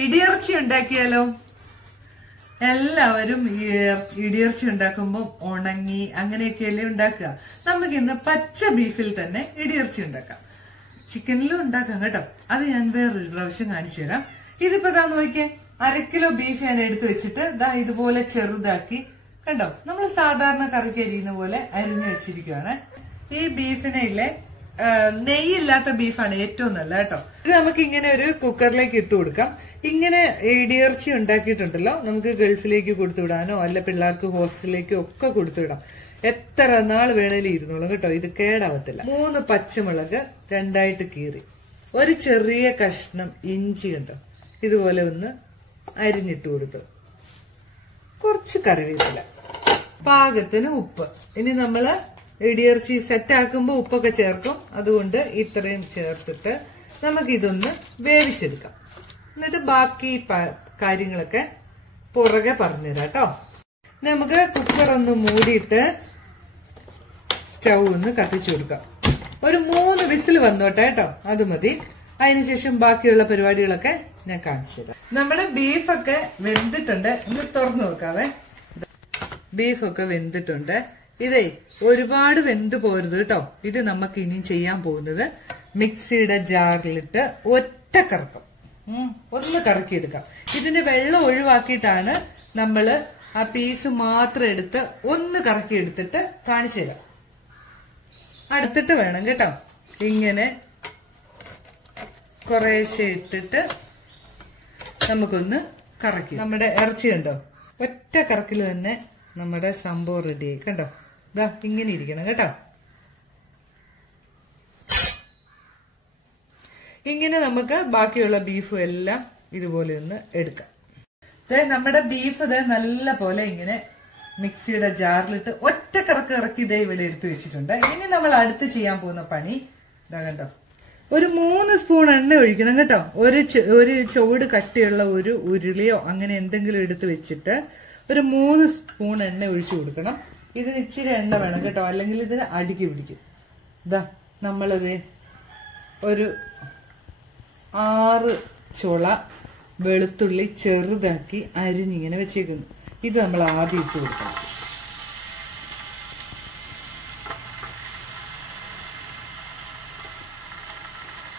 ഇടിയിറച്ചി ഉണ്ടാക്കിയാലോ? എല്ലാവരും ഇടിയിറച്ചി ഉണ്ടാക്കുമ്പോൾ ഉണങ്ങി അങ്ങനെയൊക്കെയല്ലേ ഉണ്ടാക്കുക. നമുക്ക് ഇന്ന് പച്ച ബീഫിൽ തന്നെ ഇടിയിറച്ചി ഉണ്ടാക്കാം. ചിക്കനിലും ഉണ്ടാക്കാം കേട്ടോ. അത് ഞാൻ വേറൊരു പ്രാവശ്യം കാണിച്ചു തരാം. ഇതിപ്പോ ദാ നോക്കിയേ, 1/2 കിലോ ബീഫ് ഞാൻ എടുത്തു വെച്ചിട്ട് ദാ ഇതുപോലെ ചെറുതാക്കി കണ്ടോ, നമ്മൾ സാധാരണ കറിക്ക് അരിയുന്ന പോലെ അരിഞ്ഞു വെച്ചിരിക്കുകയാണ്. ഈ ബീഫിനെ ഇല്ലേ, നെയ്യില്ലാത്ത ബീഫാണ് ഏറ്റവും നല്ല കേട്ടോ. ഇത് നമുക്ക് ഇങ്ങനെ ഒരു കുക്കറിലേക്ക് ഇട്ട് കൊടുക്കാം. ഇങ്ങനെ ഇടിയിറച്ചി ഉണ്ടാക്കിയിട്ടുണ്ടല്ലോ, നമുക്ക് ഗൾഫിലേക്ക് കൊടുത്തുവിടാനോ അല്ല പിള്ളേർക്ക് ഹോസ്റ്റലിലേക്കോ ഒക്കെ കൊടുത്തുവിടാം. എത്ര നാൾ വേണേലും ഇരുന്നോളും കേട്ടോ. ഇത് കേടാവത്തില്ല. 3 പച്ചമുളക് 2ആയിട്ട് കീറി, ഒരു ചെറിയ കഷ്ണം ഇഞ്ചി കണ്ടോ ഇതുപോലെ ഒന്ന് അരിഞ്ഞിട്ട് കൊടുത്തു, കുറച്ച് കറിവേപ്പില, പാകത്തിന് ഉപ്പ്. ഇനി നമ്മള് ഇടിയിറച്ചി സെറ്റ് ആക്കുമ്പോ ഉപ്പൊക്കെ ചേർക്കും, അതുകൊണ്ട് ഇത്രയും ചേർത്തിട്ട് നമുക്ക് ഇതൊന്ന് വേവിച്ചെടുക്കാം. എന്നിട്ട് ബാക്കി കാര്യങ്ങളൊക്കെ പുറകെ പറഞ്ഞുതരാം കേട്ടോ. നമുക്ക് കുക്കർ ഒന്ന് മൂടിയിട്ട് സ്റ്റൗ ഒന്ന് കത്തിച്ചു കൊടുക്കാം. ഒരു 3 വിസിൽ വന്നോട്ടെ കേട്ടോ, അത് മതി. അതിനുശേഷം ബാക്കിയുള്ള പരിപാടികളൊക്കെ ഞാൻ കാണിച്ചു തരാം. നമ്മുടെ ബീഫൊക്കെ വെന്തിട്ടുണ്ട്. ഇന്ന് തുറന്നു നോക്കാവേ. ബീഫൊക്കെ വെന്തിട്ടുണ്ട്. ഇതേ ഒരുപാട് വെന്ത് പോരുത് കേട്ടോ. ഇത് നമുക്ക് ഇനി ചെയ്യാൻ പോകുന്നത് മിക്സിയുടെ ജാറിലിട്ട് ഒറ്റ കറക്കം ഒന്ന് കറക്കിയെടുക്കാം. ഇതിന്റെ വെള്ളം ഒഴിവാക്കിയിട്ടാണ് നമ്മള് ആ പീസ് മാത്രം എടുത്ത് ഒന്ന് കറക്കിയെടുത്തിട്ട് കാണിച്ചു തരാം. അടുത്തിട്ട് വേണം കേട്ടോ. ഇങ്ങനെ കുറേശ്ശെ ഇട്ടിട്ട് നമുക്കൊന്ന് കറക്കി. നമ്മുടെ ഇറച്ചി കണ്ടോ, ഒറ്റ കറക്കിൽ തന്നെ നമ്മുടെ സംഭവം റെഡിയായി കണ്ടോ. ഇതാ ഇങ്ങനെ ഇരിക്കണം കേട്ടോ. ഇങ്ങനെ നമുക്ക് ബാക്കിയുള്ള ബീഫും എല്ലാം ഇതുപോലെ ഒന്ന് എടുക്കാം. നമ്മുടെ ബീഫ് നല്ല പോലെ ഇങ്ങനെ മിക്സിയുടെ ജാറിലിട്ട് ഒറ്റ കറക്ക് ഇറക്കി ഇതേ ഇവിടെ എടുത്തു വെച്ചിട്ടുണ്ട്. ഇനി നമ്മൾ അടുത്ത് ചെയ്യാൻ പോകുന്ന പണി ഇതാ കണ്ടോ, ഒരു 3 സ്പൂൺ എണ്ണ ഒഴിക്കണം കേട്ടോ. ഒരു ചുവട് കട്ടിയുള്ള ഒരു ഉരുളിയോ അങ്ങനെ എന്തെങ്കിലും എടുത്ത് വെച്ചിട്ട് ഒരു 3 സ്പൂൺ എണ്ണ ഒഴിച്ചു കൊടുക്കണം. ഇതിന് ഇച്ചിരി എണ്ണ വേണം കേട്ടോ, അല്ലെങ്കിൽ ഇതിന് അടുക്കി പിടിക്കും. ഇതാ നമ്മളത് ഒരു 6 ചുള വെളുത്തുള്ളി ചെറുതാക്കി അരിഞ്ഞിങ്ങനെ വെച്ചേക്കുന്നു. ഇത് നമ്മൾ ആദ്യം ഇട്ട് കൊടുക്കണം.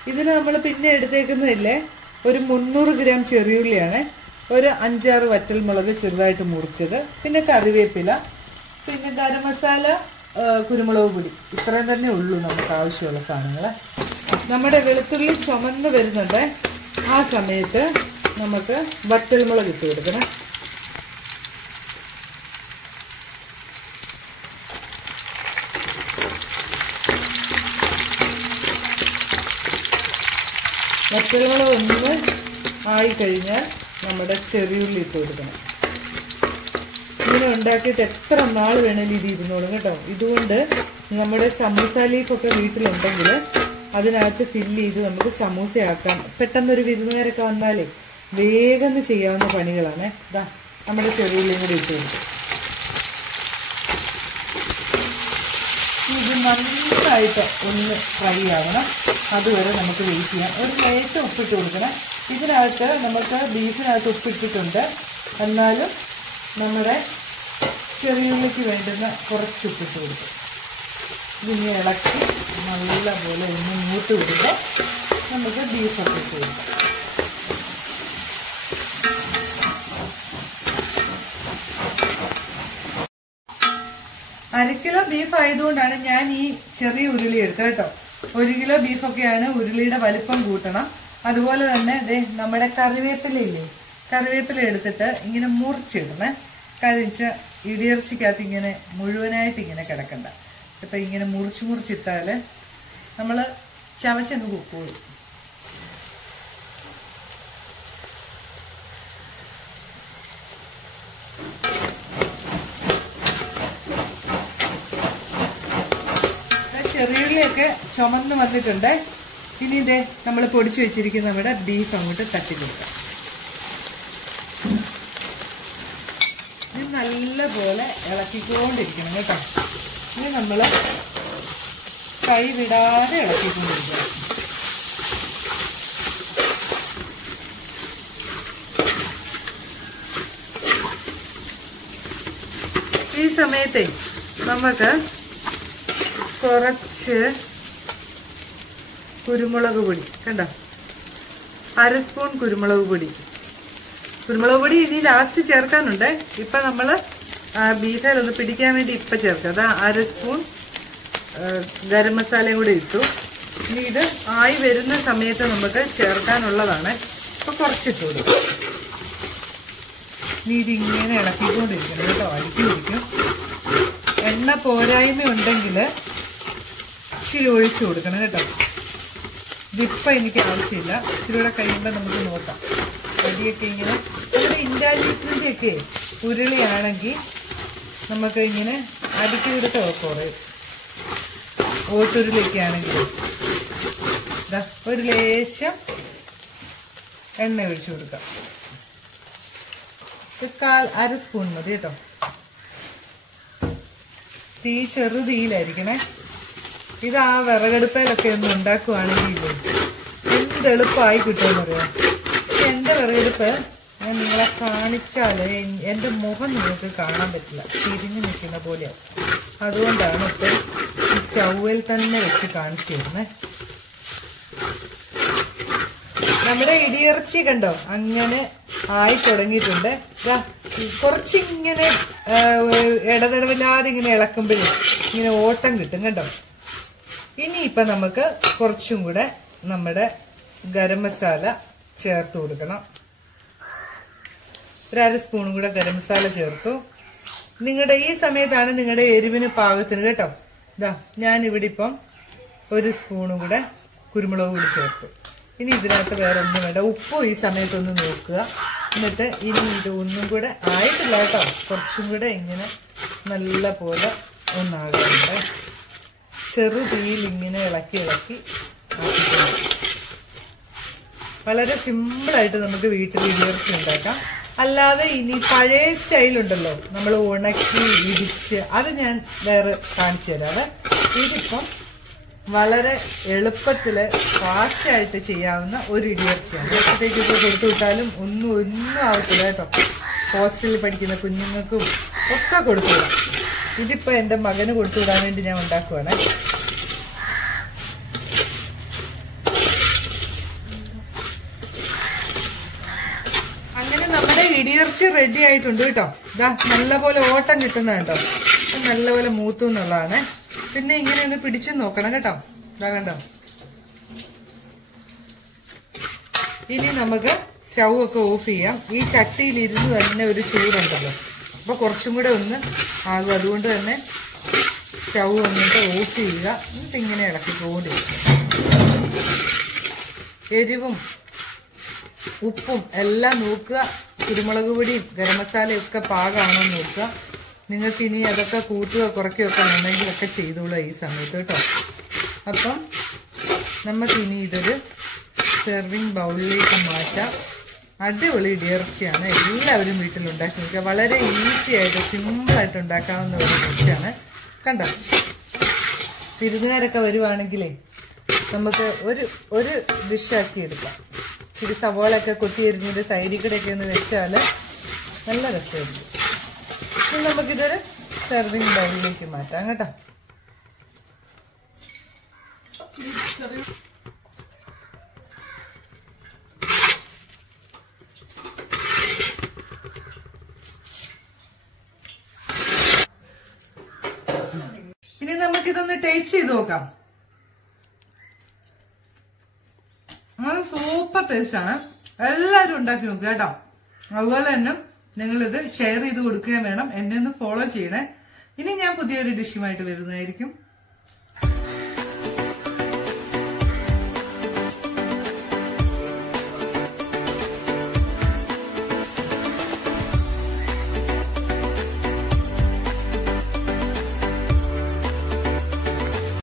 ഇതിന് നമ്മൾ പിന്നെ എടുത്തേക്കുന്നില്ലേ, ഒരു 300 ഗ്രാം ചെറിയുള്ളിയാണ്, ഒരു 5-6 വറ്റൽമുളക് ചെറുതായിട്ട് മുറിച്ചത്, പിന്നെ കറിവേപ്പില, പിന്നെ ഗരം മസാല, കുരുമുളക് പൊടി. ഇത്രയും തന്നെ ഉള്ളൂ നമുക്ക് ആവശ്യമുള്ള സാധനങ്ങൾ. നമ്മുടെ വെളുത്തുള്ളി ചുമന്ന് വരുന്നുണ്ട്. ആ സമയത്ത് നമുക്ക് വറ്റൽമുളക് ഇട്ട് കൊടുക്കണം. വറ്റൽമുളക് ഒന്ന് ആയിക്കഴിഞ്ഞാൽ നമ്മുടെ ചെറിയുള്ളി ഇട്ട് കൊടുക്കണം. ഇങ്ങനെ ഉണ്ടാക്കിയിട്ട് എത്ര നാൾ വേണേലും ഇത് ഇരുന്നോളും കേട്ടോ. ഇതുകൊണ്ട് നമ്മുടെ സമൂസ ലീഫൊക്കെ വീട്ടിലുണ്ടെങ്കിൽ അതിനകത്ത് ഫില്ല് ചെയ്ത് നമുക്ക് സമൂസയാക്കാം. പെട്ടെന്നൊരു വിരുന്നുകാരൊക്കെ വന്നാലേ വേഗം ചെയ്യാവുന്ന പണികളാണ്. ഇതാ നമ്മുടെ ചെറിയുള്ളിയും കൂടി ഇട്ട് കൊടുക്കും. ഇത് നന്നായിട്ട് ഒന്ന് ഫ്രൈ ആവണം. അതുവരെ നമുക്ക് വെയിറ്റ് ചെയ്യാം. ഒരു ലേശം ഉപ്പിട്ട് കൊടുക്കണം. ഇതിനകത്ത് നമുക്ക് ബീഫിനകത്ത് ഉപ്പിട്ടിട്ടുണ്ട്, എന്നാലും നമ്മുടെ ചെറിയുള്ളിക്ക് വേണ്ടുന്ന കുറച്ച് ഉപ്പിട്ട് കൊടുക്കും. ഇതിങ്ങനെ ഇളക്കി നല്ലപോലെ ഒന്ന് മൂട്ട് കൊടുക്കുക. നമുക്ക് ബീഫൊക്കെ ഇട്ട് കൊടുക്കാം. അര കിലോ ബീഫ് ആയതുകൊണ്ടാണ് ഞാൻ ഈ ചെറിയ ഉരുളി എടുത്തത് കേട്ടോ. 1 കിലോ ബീഫൊക്കെയാണ്, ഉരുളിയുടെ വലിപ്പം കൂട്ടണം. അതുപോലെ തന്നെ നമ്മുടെ കറിവേപ്പിലയില്ലേ, കറിവേപ്പില എടുത്തിട്ട് ഇങ്ങനെ മുറിച്ചിടണേ. കാര്യം വെച്ചാൽ ഇടിയിറച്ചിക്കകത്ത് ഇങ്ങനെ മുഴുവനായിട്ട് ഇങ്ങനെ കിടക്കണ്ട. ഇപ്പം ഇങ്ങനെ മുറിച്ചിട്ടാൽ നമ്മൾ ചവച്ചങ്ങ് കുക്കോളും. ചെറിയുള്ളിയൊക്കെ ചുമന്ന് വന്നിട്ടുണ്ട്. ഇനി ഇതേ നമ്മൾ പൊടിച്ചു വെച്ചിരിക്കുന്ന നമ്മുടെ ബീഫ് അങ്ങോട്ട് തട്ടി കൊടുക്കാം. ഇത് നല്ലപോലെ ഇളക്കിക്കൊണ്ടിരിക്കണം കേട്ടോ. ഇനി നമ്മൾ കൈ വിടാതെ ഇളക്കിക്കൊണ്ടിരിക്കണം. ഈ സമയത്തെ നമുക്ക് കുറച്ച് കുരുമുളക് പൊടി കണ്ടോ, 1/2 സ്പൂൺ കുരുമുളക് പൊടി. കുരുമുളക് പൊടി ഇനി ലാസ്റ്റ് ചേർക്കാനുണ്ട്. ഇപ്പൊ നമ്മള് ബീഫിലൊന്ന് പിടിക്കാൻ വേണ്ടി ഇപ്പൊ ചേർക്കാം. അതാ 1/2 സ്പൂൺ ഗരം മസാലയും കൂടി ഇട്ടു. ഇനി ഇത് ആയി വരുന്ന സമയത്ത് നമുക്ക് ചേർക്കാനുള്ളതാണ്. ഇപ്പൊ കുറച്ചിട്ട് കൊടുക്കും. ഇനി ഇതിങ്ങനെ ഇളക്കിക്കൊണ്ടിരിക്കണം കേട്ടോ, അടിച്ചു പിടിക്കും. എണ്ണ പോരായ്മ ഉണ്ടെങ്കിൽ ഇച്ചിരി ഒഴിച്ചു കൊടുക്കണം കേട്ടോ. ഇതിപ്പം എനിക്ക് ആവശ്യമില്ല, ഇച്ചിരി കൂടെ കഴിയുമ്പോൾ നമുക്ക് നോക്കാം. അടിയൊക്കെ ഇങ്ങനെ നമ്മുടെ ഇൻഡാലിറ്റിൻ്റെ ഒക്കെ ഉരുളിയാണെങ്കിൽ നമുക്ക് ഇങ്ങനെ അടിക്കി കൊടുത്ത് കുറയും. ഓട്ടുരുളിയൊക്കെ ആണെങ്കിൽ ഒരു ലേശം എണ്ണ ഒഴിച്ചു കൊടുക്കാം. 1/4 സ്പൂൺ മതി കേട്ടോ. തീ ചെറുതീയിലായിരിക്കണേ. ഇത് ആ വിറകടുപ്പയിലൊക്കെ ഒന്ന് ഉണ്ടാക്കുവാണെങ്കിൽ എന്ത് എളുപ്പമായി കിട്ടുമെന്നറിയാം. എൻ്റെ വിറകടുപ്പ് ഞാൻ നിങ്ങളെ കാണിച്ചാല് എൻ്റെ മുഖം നിങ്ങൾക്ക് കാണാൻ പറ്റില്ല, തിരിഞ്ഞു നിൽക്കുന്ന പോലെയാണ്. അതുകൊണ്ടാണ് ഇപ്പം ഈ സ്റ്റൗവിൽ തന്നെ വെച്ച് കാണിച്ചു തരുന്നത്. നമ്മുടെ ഇടിയിറച്ചി കണ്ടോ അങ്ങനെ ആയി തുടങ്ങിയിട്ടുണ്ട്. കുറച്ചിങ്ങനെ ഇടതടവില്ലാതെ ഇങ്ങനെ ഇളക്കുമ്പോഴേ ഇങ്ങനെ ഓട്ടം കിട്ടും കണ്ടോ. ഇനിയിപ്പം നമുക്ക് കുറച്ചും കൂടെ നമ്മുടെ ഗരം മസാല ചേർത്ത് കൊടുക്കണം. 1/2 സ്പൂൺ കൂടെ ഗരം മസാല ചേർത്തു. നിങ്ങളുടെ ഈ സമയത്താണ് നിങ്ങളുടെ എരിവിന് പാകത്തിന് കേട്ടോ. ഞാനിവിടെ ഇപ്പം 1 സ്പൂണും കൂടെ കുരുമുളക് കൂടി ചേർത്തു. ഇനി ഇതിനകത്ത് വേറെ ഒന്നും വേണ്ട. ഉപ്പും ഈ സമയത്തൊന്ന് നോക്കുക. എന്നിട്ട് ഇനി ഇത് ഒന്നും കൂടെ ആയിട്ടില്ല കേട്ടോ, കുറച്ചും കൂടെ ഇങ്ങനെ നല്ല പോലെ ഒന്നാകാറുണ്ട്. ചെറു തീയിൽ ഇങ്ങനെ ഇളക്കി ആക്കിക്കണം. വളരെ സിമ്പിളായിട്ട് നമുക്ക് വീട്ടിൽ ഇടിയിറച്ചി ഉണ്ടാക്കാം. അല്ലാതെ ഇനി പഴയ സ്റ്റൈലുണ്ടല്ലോ, നമ്മൾ ഉണക്കി ഇടിച്ച്, അത് ഞാൻ വേറെ കാണിച്ചു തരാം. ഇതിപ്പം വളരെ എളുപ്പത്തില് ഫാസ്റ്റായിട്ട് ചെയ്യാവുന്ന ഒരു ഇടിയിറച്ചിയാണ്. ഇടത്തേക്കൊക്കെ കൊടുത്തു വിട്ടാലും ഒന്നും ആവത്തില്ല കേട്ടോ. ഹോസ്റ്റലിൽ പഠിക്കുന്ന കുഞ്ഞുങ്ങൾക്കും ഒക്കെ കൊടുത്തുവിടാം. ഇതിപ്പോ എൻ്റെ മകന് കൊടുത്തുവിടാൻ വേണ്ടി ഞാൻ ഉണ്ടാക്കുവാണ്. അങ്ങനെ നമ്മുടെ ഇടിയിറച്ചി റെഡി ആയിട്ടുണ്ട് കേട്ടോ. നല്ലപോലെ ഓട്ടം കിട്ടുന്നുണ്ടോ, നല്ലപോലെ മൂത്തു എന്നുള്ളതാണ്. പിന്നെ ഇങ്ങനെ ഒന്ന് പിടിച്ചു നോക്കണം കേട്ടോ. കണ്ടോ. ഇനി നമുക്ക് സ്റ്റൗ ഒക്കെ ഓഫ് ചെയ്യാം. ഈ ചട്ടിയിൽ ഇരുന്ന് തന്നെ ഒരു ചൂടുണ്ടല്ലോ, അപ്പൊ കുറച്ചും കൂടെ ഒന്ന് ആകും. അതുകൊണ്ട് തന്നെ സ്റ്റൗ വന്നിട്ട് ഓഫ് ചെയ്യുക. എന്നിട്ട് ഇങ്ങനെ ഇളക്കിക്കൊണ്ടിരിക്കുക. എരിവും ഉപ്പും എല്ലാം നോക്കുക. കുരുമുളക് പൊടിയും ഗരം മസാലയും ഒക്കെ പാകമാണോ നോക്കുക. നിങ്ങൾക്ക് ഇനി അതൊക്കെ കൂട്ടുക കുറയ്ക്കുകയൊക്കെ ഉണ്ടെങ്കിലൊക്കെ ചെയ്തോളൂ ഈ സമയത്ത് കേട്ടോ. അപ്പം നമുക്കിനി ഇതൊരു സെർവിങ് ബൗളിലേക്ക് മാറ്റാം. അടിപൊളി ഇടിയിറച്ചിയാണ്. എല്ലാവരും വീട്ടിലുണ്ടാക്കി നോക്കുക. വളരെ ഈസി ആയിട്ട് സിമ്പിളായിട്ട് ഉണ്ടാക്കാവുന്ന ഒരു ഡിഷാണ്. കണ്ടോ, വിരുന്നുകാരൊക്കെ വരുവാണെങ്കിലേ നമുക്ക് ഒരു ഡിഷാക്കി എടുക്കാം. ഇച്ചിരി സവോളൊക്കെ കൊത്തിയരിഞ്ഞിട്ട് സൈഡിൽ കൂടെയൊക്കെ ഒന്ന് വെച്ചാൽ നല്ല രസമായിരിക്കും. ഇനി നമുക്കിതൊരു സെർവിങ് ബൗളിലേക്ക് മാറ്റാം കേട്ടോ. ഇനി നമുക്കിതൊന്ന് ടേസ്റ്റ് ചെയ്ത് നോക്കാം. സൂപ്പർ ടേസ്റ്റ് ആണ്. എല്ലാവരും ഉണ്ടാക്കി നോക്കുക കേട്ടോ. അതുപോലെ തന്നെ നിങ്ങളിത് ഷെയർ ചെയ്ത് കൊടുക്കുകയും വേണം. എന്നെ ഒന്ന് ഫോളോ ചെയ്യണേ. ഇനി ഞാൻ പുതിയൊരു ഡിഷുമായിട്ട് വരുന്നതായിരിക്കും.